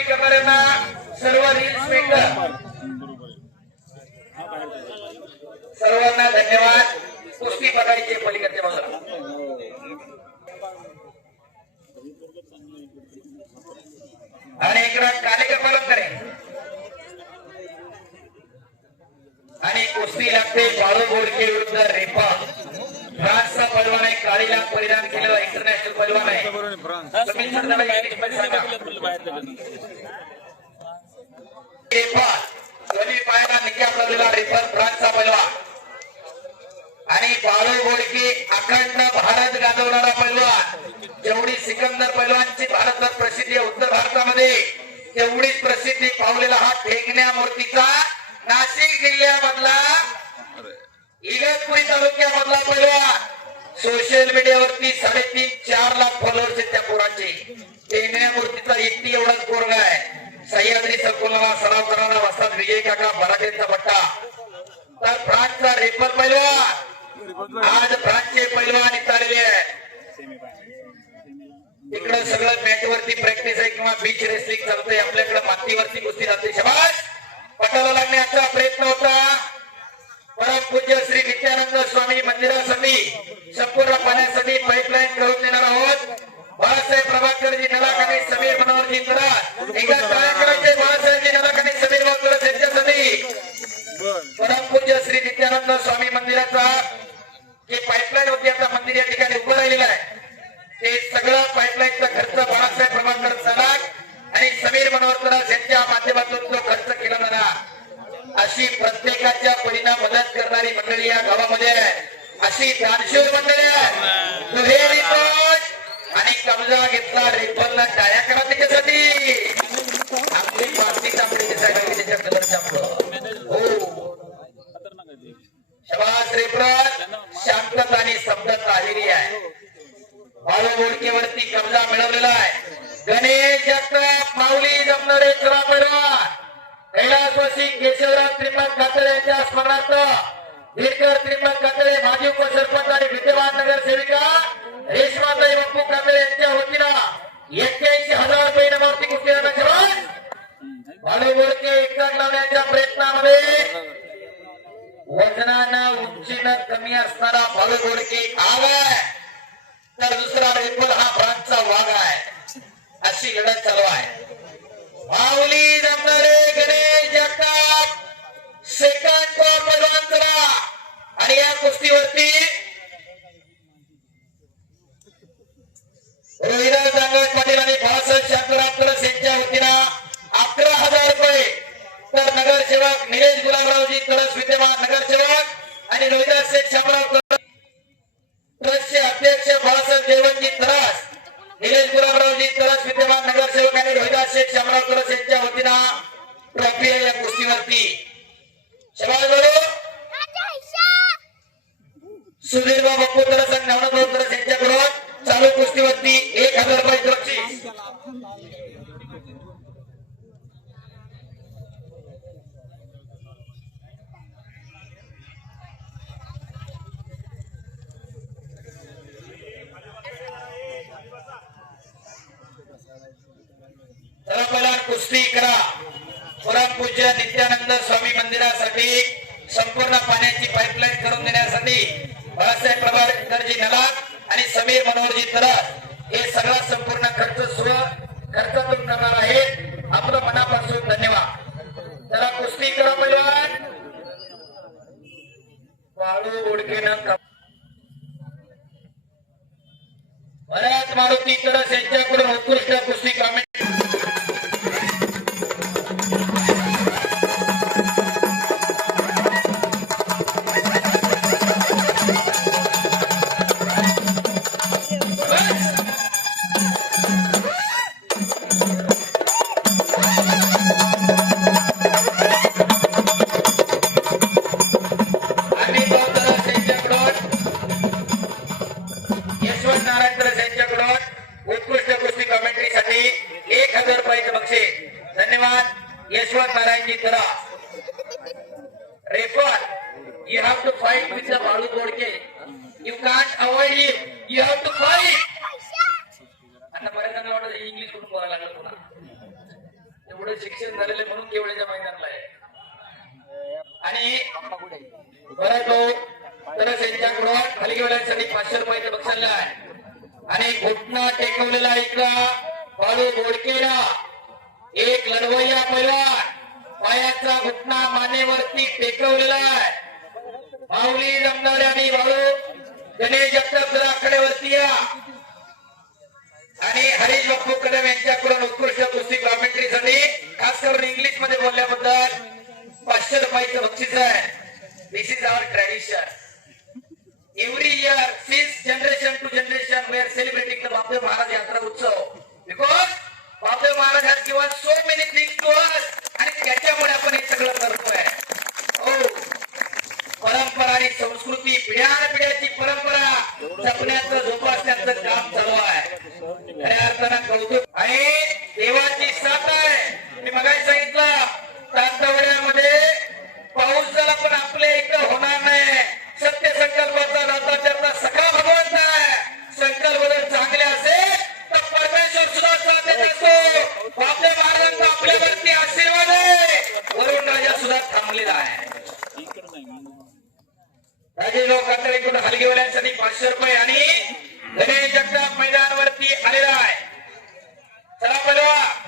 कामे करणाऱ्यांना सर्व रील्स मेकर सर्वांना धन्यवाद. कुस्ती बघायची पलीकडच्या बाजूला आणि इकडं कालिका पालन करेल आणि कुस्ती लागते बाळू बोडके विरुद्ध रेपा. फ्रान्सचा पैलवान आहे, काळीला परिधान केलेला इंटरनॅशनल पैलवान आहे. तुम्ही सरदार इंग्लिश सांगा रेपा दोन्ही पायाला निकाप लावलेला रेफर फ्रान्सचा पैलवान आणि बाळू बोडके अखंड भारत गाजवणारा पैलवान. जेवढी सिकंदर पैलवानची भारतात प्रसिद्धी आहे उत्तर भारतामध्ये तेवढीच प्रसिद्धी पावलेला हा फेकण्या मूर्तीचा नाशिक जिल्ह्यामधला इगतपुरी तालुक्यामधला पैलवान. सोशल मीडियावरती 3.5-4 लाख फॉलोअर्स आहेत त्या पोराचे. फेकण्या मूर्तीचा एकटी एवढाच पोरगा आहे. सह्याद्री संकुलाला सराव करणारा वस्ताद विजय काका बराटेंचा बट्टा. तर फ्रान्सचा रेफर पैलवान आज फ्रान्सचे पैलवान इथं आलेले आहे. इकडं सगळं मॅट वरती प्रॅक्टिस आहे किंवा बीच रेसलिंग चालतंय. आपल्याकडे मातीवरती कुस्ती जाते. शाबास पटाला लागण्याचा प्रयत्न होता. परम पूज्य श्री नित्यानंद स्वामी मंदिरासाठी संपूर्ण पाण्यासाठी पाईपलाईन करून देणार आहोत. बाळासाहेब प्रभाकरजी नलाख आणि समीर मनोहरजी तरास एकदा काय करायचे बाळासाहेबजी नलाख आणि समीर वाकरस यांच्यासाठी परम पूज्य श्री नित्यानंद स्वामी मंदिराचा जे पाईपलाईन होती आता मंदिर या ठिकाणी उभं राहिलेलं आहे. ते सगळं पाईपलाईनचा खर्च बाळासाहेब प्रभाकर नलाख आणि समीर मनोहर तरास यांच्या माध्यमातून तो खर्च केला जाणार. अशी प्रत्येकाच्या परीने मदत करणारी मंडळी या गावामध्ये अशी दानशूर मंडळी आहे. दुहेरी टोच आणि कब्जा घेतला रेफरला टाळ्या करा त्याच्यासाठी. आपली माती चांगली त्याच्या कलरच्या हो शबास रेफर शांतता आणि स्तब्धता आलेली आहे. बाळू बोडकेवरती कब्जा मिळवलेला आहे. गणेश जगताप माऊली जमणारे चला पैलवान कैलासवासी केशवराव त्रिंबक कातळे यांच्या स्मरणार्थ बीडकर त्रिंबक कातळे माजी उपसरपंच आणि विद्यमान नगरसेविका रेशमाताई बापू कातळे यांच्या वतीनं 81,000 रुपये इनामावरती कुस्ती लढवणार. बाळू बोडके एकटाक लावण्याच्या प्रयत्नामध्ये वजनानं उंचीनं कमी असणारा बाळू बोडके आग आहे तर दुसरा रेफर हा फ्रान्सचा वाघ आहे. अशी लढत चालू आहे. माऊली जमणारे गणेश जगताप सेकंड टॉप पैलवान करा आणि या कुस्तीवरती रोहिदास दांगट पाटील आणि बाळासाहेब शांतराव तळस यांच्या वतीनं 11,000 रुपये तर नगरसेवक निलेश गुलाबरावजी तळस विद्यमान नगरसेवक आणि रोहिदास शेख शामराव ट्रस्टचे अध्यक्ष बाळासाहेब देवनजी तरास निलेश गुलाबरावजी तळस विद्यमान नगरसेवक आणि रोहिदास शेख शामराव तळस यांच्या वतीनं ट्रॉफी आहे या कुस्तीवरती. शबास बरो सुधीर बापू तळस आणि नवनाथ तळस यांच्याकडून चालू कुस्तीवरती 1,000 रुपये बक्षीस. पहिला कुस्ती करा. परम पूज्य नित्यानंद स्वामी मंदिरासाठी संपूर्ण पाण्याची पाईपलाईन करून देण्यासाठी बाळासाहेब प्रभाकरजी नलाख आणि समीर मनोहरजी तरास हे सगळा संपूर्ण खर्चातून करणार आहे. आपलं मनापासून धन्यवाद. जरा कुस्ती करा पैलवान. बाळू बोडकेनं बऱ्याच मारुती तरास यांच्याकडून उत्कृष्ट कुस्ती कामे उत्कृष्ट कुस्ती कमेंट्रीसाठी 1,000 रुपयाचे बक्षीस. धन्यवाद यशवंत नारायणजी तरास. Refer you have to fight with the Balu Bodke. You can't avoid him. You have to fight. आता बऱ्याच जणांना वाटतं इंग्लिश कुठून बोलायला लागलं पुन्हा. एवढं शिक्षण झालेलं म्हणून केवढ्याच्या मैदानाला आहे. आणि बरं तो तरच यांच्याकडून हलगीवाल्यांसाठी 500 रुपयाचं बक्षीस आहे. आणि घुटना टेकवलेला इकडं बाळू बोडकेला एक लढवय्या पैलवान पायाचा घुटना मानेवरती टेकवलेला आहे. माऊली जमदार आणि बाळू गणेश जगताप जरा आकड्यावरती या. आणि हरीश बापू कदम यांच्याकडून उत्कृष्ट कुस्ती कॉमेंट्रीसाठी खास करून इंग्लिश मध्ये बोलल्याबद्दल 500 रुपयाचं बक्षीस आहे. This is our tradition. Every year, since generation to generation, we are celebrating the Babdev Maharaj Yatra Utsav. Because Babdev Maharaj has given so many things to us, आणि त्याच्यामुळे आपण हे सगळं करतोय. हो, परंपरा आणि संस्कृती पिढ्यानपिढ्याची परंपरा जपण्याचं जोपासण्याचं काम चालू आहे. खऱ्या अर्थानं कौतुक आणि देवाची साथ आहे. मी मगाशी सांगितलं तांतवड्यामध्ये पाऊस झाला पण आपल्या इकडे होणार नाही. सत्य संकल्पाचा राजाचा सखा भगवंत आहे. संकल्प जर चांगले असेल तर परमेश्वर सुद्धा साथ देत असतो. आपल्या महाराजांचा आपल्यावरती आशीर्वाद आहे. वरुण राजा सुद्धा थांबलेला आहे. राजे लोक इकडून हलगीवाल्यांसाठी 500 रुपये आणि गणेश जगताप मैदानावरती आलेला आहे. चला बोलवा.